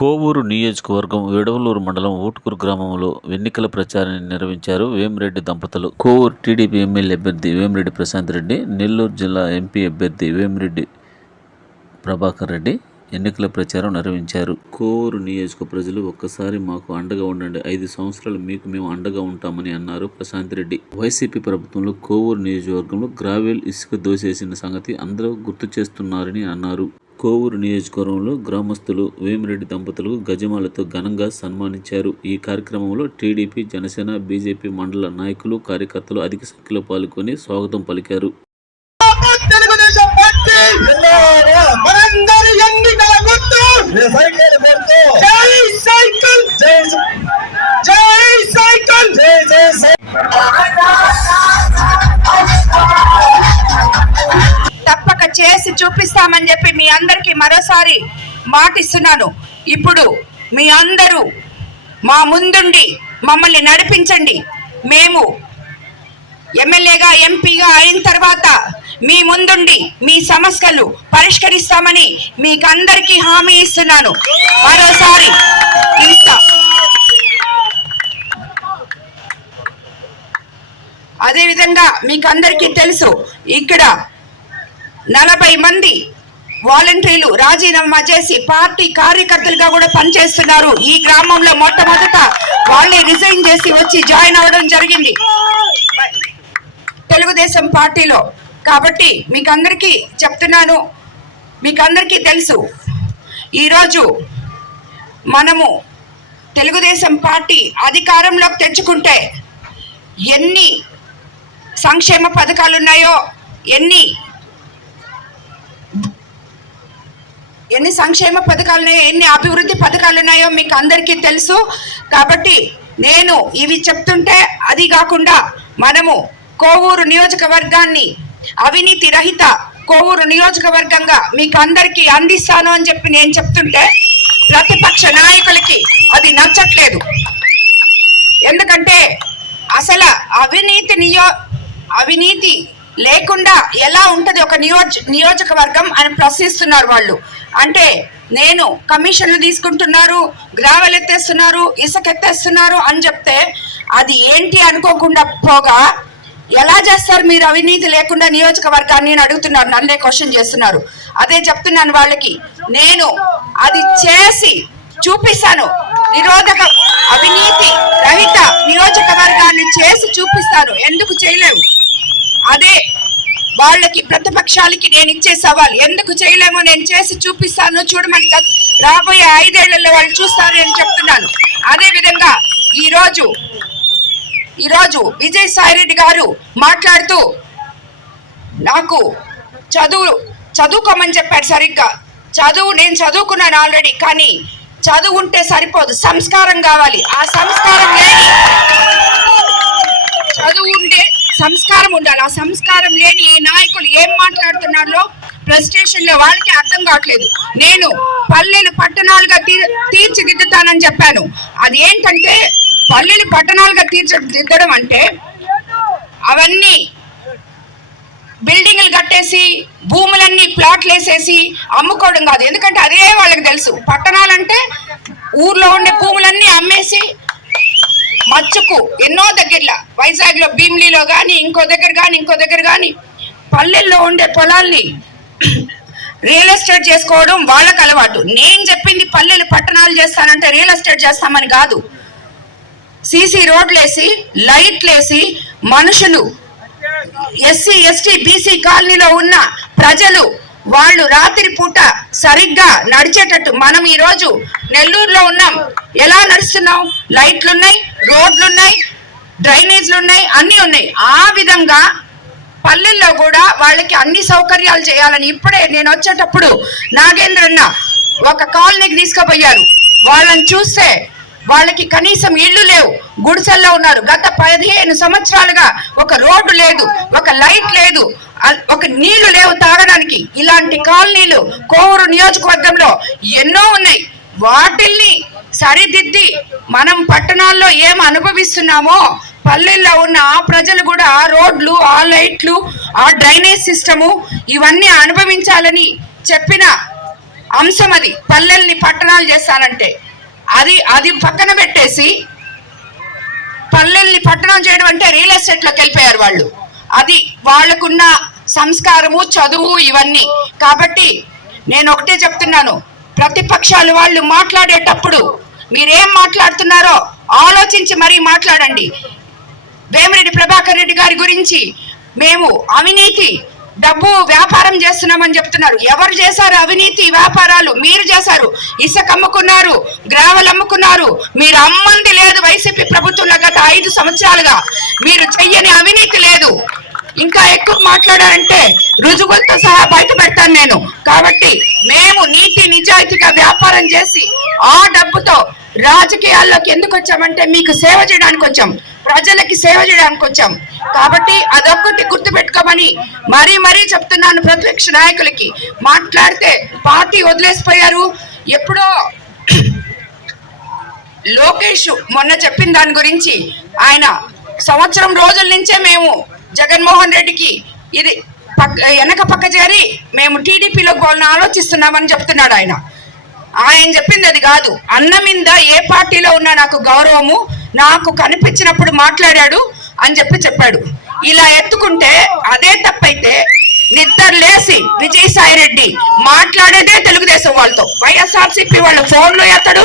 కోవూరు నియోజకవర్గం వేడవలూరు మండలం ఓటుకూరు గ్రామంలో ఎన్నికల ప్రచారాన్ని నిర్వహించారు వేమిరెడ్డి దంపతులు. కోవూరు టీడీపీ ఎమ్మెల్యే అభ్యర్థి వేమిరెడ్డి ప్రశాంత్ రెడ్డి నెల్లూరు జిల్లా ఎంపీ అభ్యర్థి వేమిరెడ్డి ప్రభాకర్ రెడ్డి ఎన్నికల ప్రచారం నిర్వహించారు. కోవూరు నియోజక ప్రజలు ఒక్కసారి మాకు అండగా ఉండండి ఐదు సంవత్సరాలు మీకు మేము అండగా ఉంటామని అన్నారు ప్రశాంత్ రెడ్డి. వైసీపీ ప్రభుత్వంలో కోవూరు నియోజకవర్గంలో గ్రావెల్ ఇసుక దోసేసిన సంగతి అందరూ గుర్తు చేస్తున్నారని అన్నారు. కోవూరు నియోజకవర్గంలో గ్రామస్తులు వేమిరెడ్డి దంపతులకు గజమాలతో ఘనంగా సన్మానించారు. ఈ కార్యక్రమంలో టీడీపీ జనసేన బీజేపీ మండల నాయకులు కార్యకర్తలు అధిక సంఖ్యలో పాల్గొని స్వాగతం పలికారు. మనందరి ఎన్నికల గుర్తు జై సైకిల్! చూపిస్తామని చెప్పి మీ అందరికీ మరోసారి మాటిస్తున్నాను. ఇప్పుడు మీ అందరూ మా ముందుండి మమ్మల్ని నడిపించండి. మేము ఎమ్మెల్యేగా ఎంపీగా అయిన తర్వాత మీ ముందుండి మీ సమస్యలు పరిష్కరిస్తామని మీకు అందరికి హామీ ఇస్తున్నాను. మరోసారి ఇంకా అదేవిధంగా మీకు అందరికీ తెలుసు ఇక్కడ నలభై మంది వాలంటీర్లు రాజీనామా చేసి పార్టీ కార్యకర్తలుగా కూడా పనిచేస్తున్నారు. ఈ గ్రామంలో మొట్టమొదట వాళ్ళే రిజైన్ చేసి వచ్చి జాయిన్ అవ్వడం జరిగింది. తెలుగుదేశం పార్టీలో. కాబట్టి మీకు అందరికీ చెప్తున్నాను. మీకు అందరికీ తెలుసు. ఈరోజు మనము తెలుగుదేశం పార్టీ అధికారంలోకి తెచ్చుకుంటే ఎన్ని సంక్షేమ పథకాలు ఉన్నాయో ఎన్ని ఎన్ని సంక్షేమ పథకాలు ఉన్నాయో ఎన్ని అభివృద్ధి పథకాలు ఉన్నాయో మీకు అందరికీ తెలుసు. కాబట్టి నేను ఇవి చెప్తుంటే అది కాకుండా మనము కోవూరు నియోజకవర్గాన్ని అవినీతి రహిత కోవూరు నియోజకవర్గంగా మీకు అందరికీ అందిస్తాను అని చెప్పి నేను చెప్తుంటే ప్రతిపక్ష నాయకులకి అది నచ్చట్లేదు. ఎందుకంటే అసలు అవినీతి నియో అవినీతి లేకుండా ఎలా ఉంటది ఒక నియోజ నియోజకవర్గం అని ప్రశ్నిస్తున్నారు వాళ్ళు. అంటే నేను కమిషన్లు తీసుకుంటున్నారు గ్రావెల్ ఎత్తేస్తున్నారు ఇసుక ఎత్తేస్తున్నారు అని చెప్తే అది ఏంటి అనుకోకుండా పోగా ఎలా చేస్తారు మీరు అవినీతి లేకుండా నియోజకవర్గాన్ని అడుగుతున్నారు నన్నే క్వశ్చన్ చేస్తున్నారు. అదే చెప్తున్నాను వాళ్ళకి. నేను అది చేసి చూపిస్తాను. నిరోధక అవినీతి రహిత నియోజకవర్గాన్ని చేసి చూపిస్తాను. ఎందుకు చేయలేము అదే వాళ్ళకి ప్రతిపక్షాలకి నేను ఇచ్చే సవాల్. ఎందుకు చేయలేమో నేను చేసి చూపిస్తాను చూడమని కాదు, రాబోయే ఐదేళ్ళలో వాళ్ళు చూస్తారు అని చెప్తున్నాను. అదే విధంగా ఈ రోజు ఈరోజు విజయ్ సాయిరెడ్డి గారు మాట్లాడుతూ నాకు చదువు చదువుకోమని చెప్పాడు సరిగ్గా. చదువు నేను చదువుకున్నాను ఆల్రెడీ కానీ చదువు ఉంటే సరిపోదు. సంస్కారం కావాలి. ఆ సంస్కారం లేని చదువు ఉంటే సంస్కారం ఉండాలి. ఆ సంస్కారం లేని ఈ నాయకులు ఏం మాట్లాడుతున్నారో ప్రెసిడేషన్లో వాళ్ళకి అర్థం కావట్లేదు. నేను పల్లెలు పట్టణాలుగా తీర్- తీర్చిదిద్దుతానని చెప్పాను. అది ఏంటంటే పల్లెలు పట్టణాలుగా తీర్చిదిద్దడం అంటే అవన్నీ బిల్డింగ్లు కట్టేసి భూములన్నీ ప్లాట్లు వేసేసి అమ్ముకోవడం కాదు. ఎందుకంటే అదే వాళ్ళకి తెలుసు. పట్టణాలంటే ఊర్లో ఉండే భూములన్నీ అమ్మేసి మచ్చుకు ఎన్నో దగ్గరలో. వైజాగ్లో భీమిలీలో కానీ ఇంకో దగ్గర కానీ ఇంకో దగ్గర కానీ పల్లెల్లో ఉండే పొలాల్ని రియల్ ఎస్టేట్ చేసుకోవడం వాళ్ళకి అలవాటు. నేను చెప్పింది పల్లెలు పట్టణాలు చేస్తానంటే రియల్ ఎస్టేట్ చేస్తామని కాదు. సీసీ రోడ్లేసి లైట్లేసి మనుషులు ఎస్సీ ఎస్టీ బీసీ కాలనీలో ఉన్న ప్రజలు వాళ్ళు రాత్రి పూట సరిగ్గా నడిచేటట్టు. మనం ఈరోజు నెల్లూరులో ఉన్నాం. ఎలా నడుస్తున్నాం? లైట్లు రోడ్లున్నాయి రోడ్లు ఉన్నాయి డ్రైనేజ్లు ఉన్నాయి అన్నీ ఉన్నాయి. ఆ విధంగా పల్లెల్లో కూడా వాళ్ళకి అన్ని సౌకర్యాలు చేయాలని ఇప్పుడే నేను వచ్చేటప్పుడు నాగేంద్రన్న ఒక కాలనీకి తీసుకుపోయారు. వాళ్ళని చూస్తే వాళ్ళకి కనీసం ఇళ్ళు లేవు గుడిసెల్లో ఉన్నారు. గత పదిహేను సంవత్సరాలుగా ఒక రోడ్డు లేదు ఒక లైట్ లేదు ఒక నీళ్ళు లేవు తాగడానికి. ఇలాంటి కాలనీలు కోవూరు నియోజకవర్గంలో ఎన్నో ఉన్నాయి. వాటిల్ని సరిదిద్ది. మనం పట్టణాల్లో ఏం అనుభవిస్తున్నామో పల్లెల్లో ఉన్న ఆ ప్రజలు కూడా ఆ రోడ్లు ఆ లైట్లు ఆ డ్రైనేజ్ సిస్టము ఇవన్నీ అనుభవించాలని చెప్పిన అంశం అది. పల్లెల్ని పట్టణాలు చేస్తానంటే. అది అది పక్కన పెట్టేసి పల్లెల్ని పట్టణం చేయడం అంటే రియల్ ఎస్టేట్లోకి వెళ్ళిపోయారు వాళ్ళు. అది వాళ్ళకున్న సంస్కారము చదువు ఇవన్నీ. కాబట్టి నేను ఒకటే చెప్తున్నాను. ప్రతిపక్షాలు వాళ్ళు మాట్లాడేటప్పుడు మీరేం మాట్లాడుతున్నారో ఆలోచించి మరీ మాట్లాడండి. వేమిరెడ్డి ప్రభాకర్ రెడ్డి గారి గురించి మేము అవినీతి డబ్బు వ్యాపారం చేస్తున్నామని చెప్తున్నారు. ఎవరు చేశారు అవినీతి వ్యాపారాలు? మీరు చేశారు. ఇసుక అమ్ముకున్నారు గ్రావెల్ అమ్ముకున్నారు. మీరు అమ్మంది లేదు వైసీపీ ప్రభుత్వంలో గత ఐదు సంవత్సరాలుగా. మీరు చెయ్యని అవినీతి లేదు. ఇంకా ఎక్కువ మాట్లాడారంటే రుజువులతో సహా బయట పెడతాను నేను. కాబట్టి మేము నీతి నిజాయితీగా వ్యాపారం చేసి ఆ డబ్బుతో రాజకీయాల్లోకి ఎందుకు వచ్చామంటే మీకు సేవ చేయడానికి వచ్చాం. ప్రజలకి సేవ చేయడానికి వచ్చాం. కాబట్టి అదొక్కటి గుర్తు పెట్టుకోమని మరీ మరీ చెప్తున్నాను ప్రతిపక్ష నాయకులకి. మాట్లాడితే పార్టీ వదిలేసిపోయారు. ఎప్పుడో లోకేష్ మొన్న చెప్పిన దాని గురించి ఆయన సంవత్సరం రోజుల నుంచే మేము జగన్మోహన్ రెడ్డికి ఇది పక్క వెనక పక్క చేరి మేము టీడీపీలో గోల్ని ఆలోచిస్తున్నామని చెప్తున్నాడు ఆయన. ఆయన చెప్పింది అది కాదు. అన్న మీద ఏ పార్టీలో ఉన్నా నాకు గౌరవము నాకు కనిపించినప్పుడు మాట్లాడాడు అని చెప్పి చెప్పాడు. ఇలా ఎత్తుకుంటే అదే తప్పైతే నిద్ర లేసి విజయసాయి రెడ్డి మాట్లాడేదే తెలుగుదేశం వాళ్ళతో. వైఎస్ఆర్సీపీ వాళ్ళ ఫోన్లో ఎత్తడు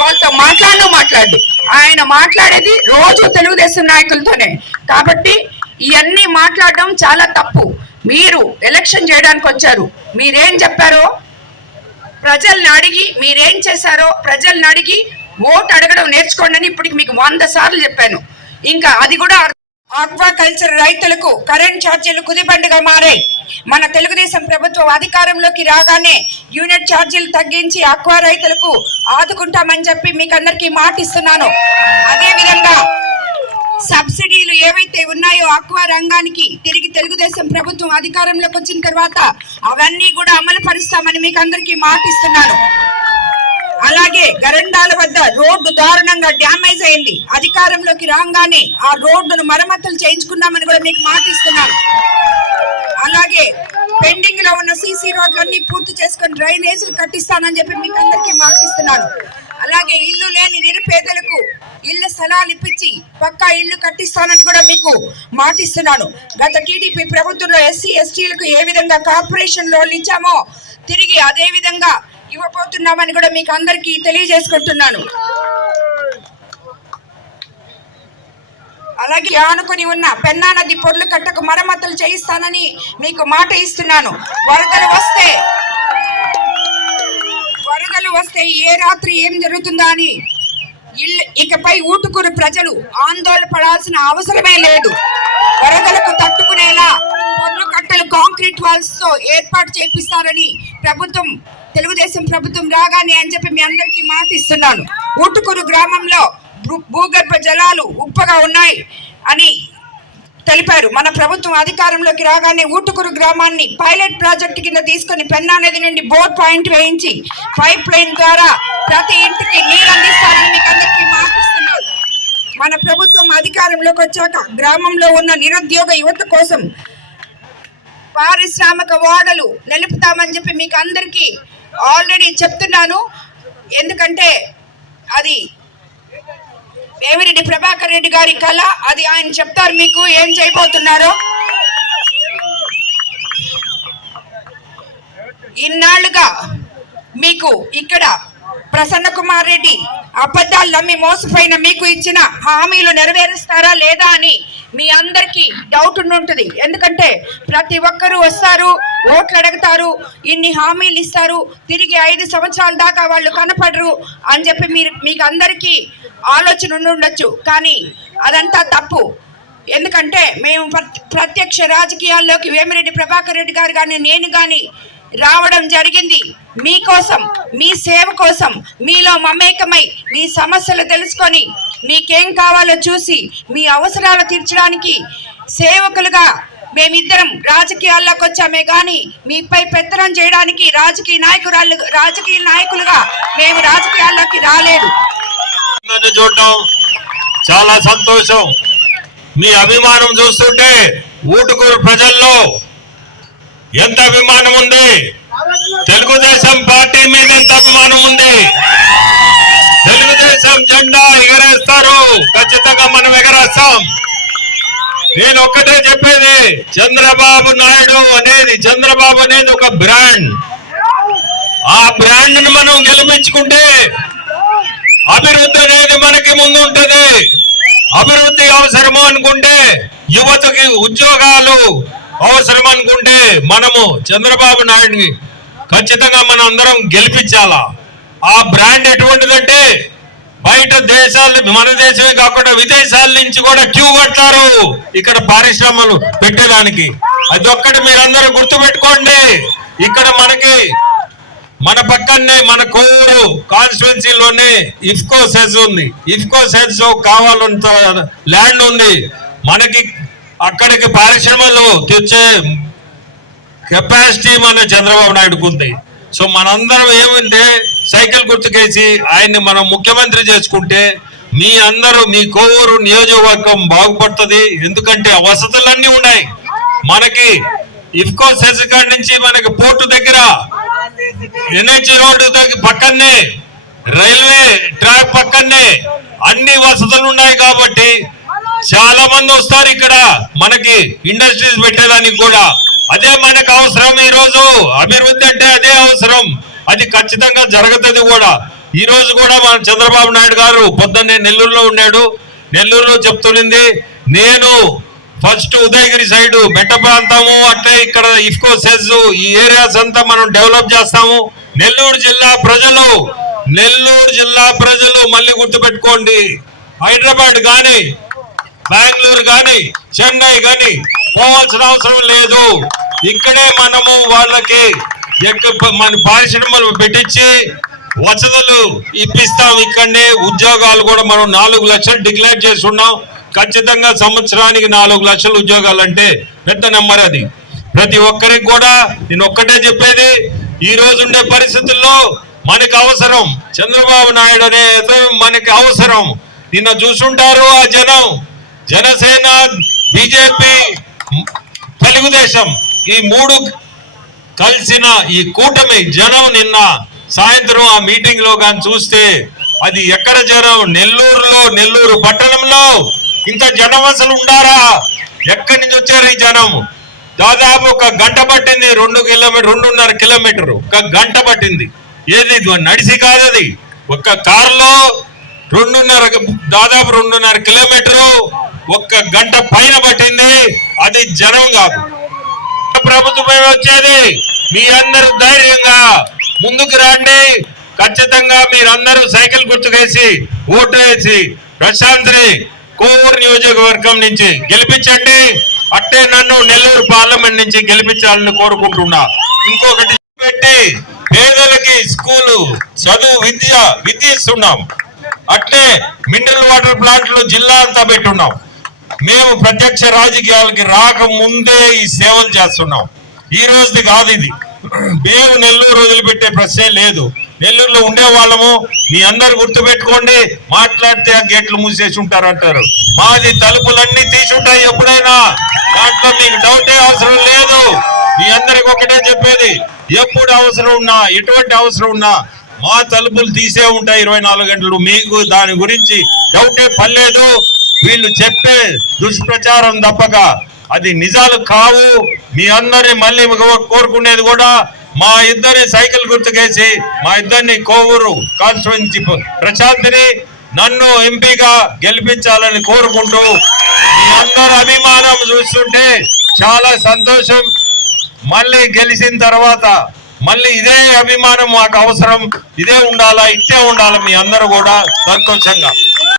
వాళ్ళతో మాట్లాడు మాట్లాడు. ఆయన మాట్లాడేది రోజు తెలుగుదేశం నాయకులతోనే. కాబట్టి ఇవన్నీ మాట్లాడడం చాలా తప్పు. మీరు ఎలక్షన్ చేయడానికి వచ్చారు. మీరేం చెప్పారో ప్రజల్ని అడిగి మీరేం చేశారో ప్రజల్ని అడిగి ఓటు అడగడం నేర్చుకోండి అని ఇప్పటికి మీకు వంద సార్లు చెప్పాను. ఇంకా అది కూడా ఆక్వాకల్చర్ రైతులకు కరెంట్ ఛార్జీలు కుదిబండుగా మారాయి. మన తెలుగుదేశం ప్రభుత్వం అధికారంలోకి రాగానే యూనిట్ ఛార్జీలు తగ్గించి ఆక్వా రైతులకు ఆదుకుంటామని చెప్పి మీకు అందరికీ మాటిస్తున్నాను. అదేవిధంగా సబ్సిడీలు ఏవైతే ఉన్నాయో ఆక్వా రంగానికి తిరిగి తెలుగుదేశం ప్రభుత్వం అధికారంలోకి వచ్చిన తర్వాత అవన్నీ కూడా అమలు పరుస్తామని మీకు అందరికీ మాటిస్తున్నాను. అలాగే గరండాల వద్ద రోడ్డు దారుణంగా డ్యామేజ్ అయింది. అధికారంలోకి రాగానే ఆ రోడ్డును మరమ్మతులు చేయించుకున్నామని కూడా మీకు మాటిస్తున్నాను. అలాగే పెండింగ్లో ఉన్న సీసీ రోడ్లన్నీ పూర్తి చేసుకొని డ్రైనేజీలు కట్టిస్తానని చెప్పి మీకు అందరికీ మాటిస్తున్నాను. అలాగే ఇల్లు లేని నిరుపేదలకు ఇళ్ళ స్థలాలు ఇప్పించి పక్కా ఇల్లు కట్టిస్తానని కూడా మీకు మాటిస్తున్నాను. గత టీడీపీ ప్రభుత్వంలో ఎస్సీ ఎస్టీలకు ఏ విధంగా కార్పొరేషన్ లోన్లు ఇచ్చామో తిరిగి అదే విధంగా ఇవ్వబోతున్నామని కూడా మీకు అందరికీ తెలియజేసుకుంటున్నాను. అలాగే ఆనుకొని ఉన్న పెన్నా నది పొర్లు కట్టకు మరమ్మతులు చేయిస్తానని మీకు మాట ఇస్తున్నాను. వరదలు వస్తే వరదలు వస్తే ఏ రాత్రి ఏం జరుగుతుందా అని ఇల్లు ఇకపై ఊటుకుని ప్రజలు ఆందోళన పడాల్సిన అవసరమే లేదు. వరదలకు తట్టుకునేలా పొర్లు కట్టలు కాంక్రీట్ వాల్స్తో ఏర్పాటు చేపిస్తారని ప్రభుత్వం తెలుగుదేశం ప్రభుత్వం రాగానే అని చెప్పి మీ అందరికీ మాట ఇస్తున్నాను ఊటుకురు గ్రామంలో భూ- భూగర్భ జలాలు ఉప్పగా ఉన్నాయి అని తెలిపారు. మన ప్రభుత్వం అధికారంలోకి రాగానే ఊటుకురు గ్రామాన్ని పైలట్ ప్రాజెక్టు కింద తీసుకొని పెన్నా నది నుండి బోర్ పాయింట్ వేయించి పైప్ లైన్ ద్వారా ప్రతి ఇంటికి నీరు అందిస్తారని మీకు అందరికీ మాటిస్తున్నారు మన ప్రభుత్వం అధికారంలోకి వచ్చాక గ్రామంలో ఉన్న నిరుద్యోగ యువత కోసం పారిశ్రామిక వాడలు నిలుపుతామని చెప్పి మీకు అందరికీ ఆల్రెడీ చెప్తున్నాను. ఎందుకంటే అది వేమిరెడ్డి ప్రభాకర్ రెడ్డి గారి కళ అది ఆయన చెప్తారు మీకు ఏం చేయబోతున్నారో. ఇన్నాళ్ళుగా మీకు ఇక్కడ ప్రసన్న కుమార్ రెడ్డి అబద్ధాలు నమ్మి మోసపోయిన మీకు ఇచ్చిన హామీలు నెరవేరుస్తారా లేదా అని మీ అందరికీ డౌట్ ఉండుంటుంది. ఎందుకంటే ప్రతి ఒక్కరూ వస్తారు ఓట్లు అడుగుతారు ఇన్ని హామీలు ఇస్తారు తిరిగి ఐదు సంవత్సరాల దాకా వాళ్ళు కనపడరు అని చెప్పి మీరు మీకు అందరికీ ఆలోచన ఉండి ఉండొచ్చు కానీ అదంతా తప్పు. ఎందుకంటే మేము ప్రత్యక్ష రాజకీయాల్లోకి వేమిరెడ్డి ప్రభాకర్ రెడ్డి గారు కానీ నేను కానీ రావడం జరిగింది. మీకోసం మీ సేవ కోసం మీలో మమేకమై మీ సమస్యలు తెలుసుకొని మీకేం కావాలో చూసి మీ అవసరాలు తీర్చడానికి సేవకులుగా మేమిద్దరం రాజకీయాల్లోకి వచ్చామే కానీ మీపై పెత్తనం చేయడానికి రాజకీయ నాయకురాలు రాజకీయ నాయకులుగా మేము రాజకీయాల్లోకి రాలేదు. చూడటం చాలా సంతోషం. మీ అభిమానం చూస్తుంటే ఊటుకూరు ప్రజల్లో ఎంత అభిమానం ఉంది? తెలుగుదేశం పార్టీ మీద ఎంత అభిమానం ఉంది? తెలుగుదేశం జెండా ఎగరేస్తారు. ఖచ్చితంగా మనం ఎగరేస్తాం. నేను ఒక్కటే చెప్పేది చంద్రబాబు నాయుడు అనేది చంద్రబాబు అనేది ఒక బ్రాండ్. ఆ బ్రాండ్ను మనం గెలిపించుకుంటే అభివృద్ధి అనేది మనకి ముందు ఉంటది. అభివృద్ధి అవసరము అనుకుంటే యువతకి ఉద్యోగాలు అవసరం అనుకుంటే మనము చంద్రబాబు నాయుడిని ఖచ్చితంగా మనం అందరం గెలిపించాలా? ఆ బ్రాండ్ ఎటువంటిదంటే బయట దేశాలు మన దేశమే కాకుండా విదేశాల నుంచి కూడా క్యూ కడతారు ఇక్కడ పారిశ్రమలు పెట్టేదానికి. అది ఒక్కటి మీరందరూ గుర్తుపెట్టుకోండి. ఇక్కడ మనకి మన పక్కనే మన కోరు కాన్స్టిట్యున్సీలోనే ఇఫ్కో సెజ్ ఉంది. ఇఫ్కో సెజ్ కావాలంత ల్యాండ్ ఉంది. మనకి అక్కడికి పారిశ్రమలు తెచ్చే కెపాసిటీ మన చంద్రబాబు నాయుడుకు ఉంది. సో మనందరం ఏమంటే సైకిల్ గుర్తుకేసి ఆయన్ని మనం ముఖ్యమంత్రి చేసుకుంటే మీ అందరూ మీ కోవూరు నియోజకవర్గం బాగుపడుతుంది. ఎందుకంటే ఆ వసతులన్నీ ఉన్నాయి. మనకి ఇఫ్కో సెజ్ నుంచి మనకి పోర్టు దగ్గర ఎన్హెచ్ రోడ్డు దగ్గర పక్కనే రైల్వే ట్రాక్ పక్కనే అన్ని వసతులు ఉన్నాయి కాబట్టి చాలా మంది వస్తారు ఇక్కడ. మనకి ఇండస్ట్రీస్ పెట్టేదానికి కూడా. అదే మనకు అవసరం ఈ రోజు అభివృద్ధి అంటే అదే అవసరం. అది ఖచ్చితంగా జరుగుతుంది కూడా. ఈ రోజు కూడా మన చంద్రబాబు నాయుడు గారు పొద్దున్నే నెల్లూరులో ఉన్నాడు. నెల్లూరులో చెప్తున్నది నేను ఫస్ట్ ఉదయగిరి సైడ్ మెట్ట ప్రాంతము అట్లే ఇక్కడ ఇఫ్కో సెజ్ ఈ ఏరియాస్ అంతా మనం డెవలప్ చేస్తాము. నెల్లూరు జిల్లా ప్రజలు నెల్లూరు జిల్లా ప్రజలు మళ్ళీ గుర్తుపెట్టుకోండి. హైదరాబాద్ కానీ బెంగళూరు కానీ చెన్నై కానీ పోవాల్సిన అవసరం లేదు. ఇక్కడే మనము వాళ్ళకి మన పారిశ్రమలు పెట్టించి వసతులు ఇప్పిస్తాం ఇక్కడనే. ఉద్యోగాలు కూడా మనం నాలుగు లక్షలు డిక్లేర్ చేస్తున్నాం. ఖచ్చితంగా సంవత్సరానికి నాలుగు లక్షల ఉద్యోగాలు అంటే పెద్ద నెంబర్ అది. ప్రతి ఒక్కరికి కూడా నేను ఒక్కటే చెప్పేది ఈ రోజు ఉండే పరిస్థితుల్లో మనకు అవసరం. చంద్రబాబు నాయుడు అనే మనకి అవసరం. నిన్న చూసుంటారు ఆ జనం. జనసేన బీజేపీ తెలుగుదేశం ఈ మూడు కలిసిన ఈ కూటమి జనం నిన్న సాయంత్రం ఆ మీటింగ్లో కానీ చూస్తే అది ఎక్కడ జనం? నెల్లూరులో నెల్లూరు పట్టణంలో. ఇంత జనం అసలు ఉండారా? ఎక్కడి నుంచి వచ్చారు ఈ జనం? దాదాపు ఒక గంట పట్టింది రెండు కిలోమీటర్ రెండున్నర కిలోమీటర్. ఒక గంట పట్టింది. ఏది నడిసి కాదది కాదు అది. ఒక కారులో రెండున్నర దాదాపు రెండున్నర కిలోమీటరు ఒక్క గంట పైన పట్టింది. అది జనం కాదు. ప్రభుత్వమే వచ్చేది. మీ అందరు ధైర్యంగా ముందుకు రండి. ఖచ్చితంగా మీరందరూ సైకిల్ గుర్తుకేసి ఓటు వేసి ప్రశాంత్ని కోవూరు నియోజకవర్గం నుంచి గెలిపించండి. అట్టే నన్ను నెల్లూరు పార్లమెంట్ నుంచి గెలిపించాలని కోరుకుంటున్నా. ఇంకొకటి పెట్టి పేదలకి స్కూలు చదువు విద్య విద్య ఇస్తున్నాం. అట్లే మినరల్ వాటర్ ప్లాంట్లు జిల్లా అంతా పెట్టున్నాం. మేము ప్రత్యక్ష రాజకీయాలకి రాకముందే ఈ సేవలు చేస్తున్నాం. ఈ రోజుది కాదు ఇది. మేము నెల్లూరు వదిలిపెట్టే ప్రశ్నే లేదు. నెల్లూరులో ఉండే వాళ్ళము మీ అందరు గుర్తుపెట్టుకోండి మాట్లాడితే ఆ గేట్లు మూసేసి ఉంటారు అంటారు మాది తలుపులన్నీ తీసి ఉంటాయి ఎప్పుడైనా. దాంట్లో మీకు డౌటే అవసరం లేదు. మీ అందరికి ఒకటే చెప్పేది ఎప్పుడు అవసరం ఉన్నా ఎటువంటి అవసరం ఉన్నా మా తలుపులు తీసే ఉంటాయి ఇరవై నాలుగు గంటలు. మీకు దాని గురించి డౌటే పర్లేదు వీళ్ళు చెప్పే దుష్ప్రచారం తప్పక. అది నిజాలు కావు. మీ అందరిని మళ్ళీ కోరుకునేది కూడా మా ఇద్దరి సైకిల్ గుర్తుకేసి మా ఇద్దరిని కోవూరు కాన్స్టిట్యున్సీ ప్రశాంత్ని నన్ను ఎంపీగా గెలిపించాలని కోరుకుంటూ మీ అందరి అభిమానం చూస్తుంటే చాలా సంతోషం. మళ్ళీ గెలిచిన తర్వాత మళ్ళీ ఇదే అభిమానం మాకు అవసరం. ఇదే ఉండాలా ఇట్టే ఉండాలా మీ అందరూ కూడా సంతోషంగా.